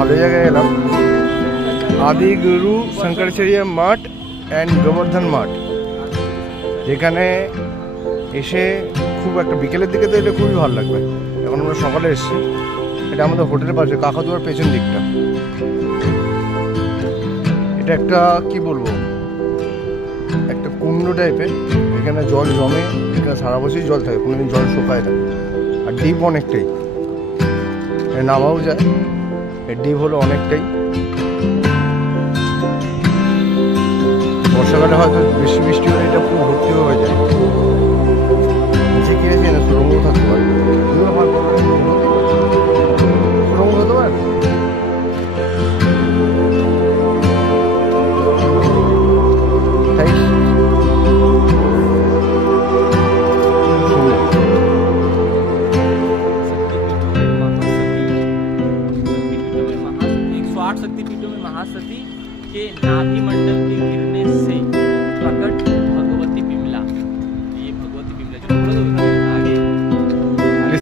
ভালো জায়গায় এলাম। আদি গুরু শঙ্করাচার্য মাঠ অ্যান্ড গোবর্ধন মাঠ, যেখানে এসে খুব একটা বিকেলের দিকে তো এটা খুবই ভালো লাগবে। এখন আমরা সকালে এসেছি। এটা আমাদের হোটেলের পাশে, কাকাতুয়ার পেছন দিকটা। এটা একটা কি বলবো, একটা কুণ্ড টাইপের। এখানে জল জমে, এখানে সারা বছরই জল থাকে, কোনোদিন জল শুকায় না। আর ডিপ অনেকটাই, নামাও যায়। এর ডিপ হলো অনেকটাই। বর্ষাকালে হয়তো বেশি বৃষ্টি হলে এটা পুরো ভর্তি হয়ে যায়। নিচে কি আছে না, সুরঙ্গ থাকতে পারে, সুরঙ্গ হতে পারে। তাই शक्तिपीठों में महासती के नाभि मंडल के गिरने से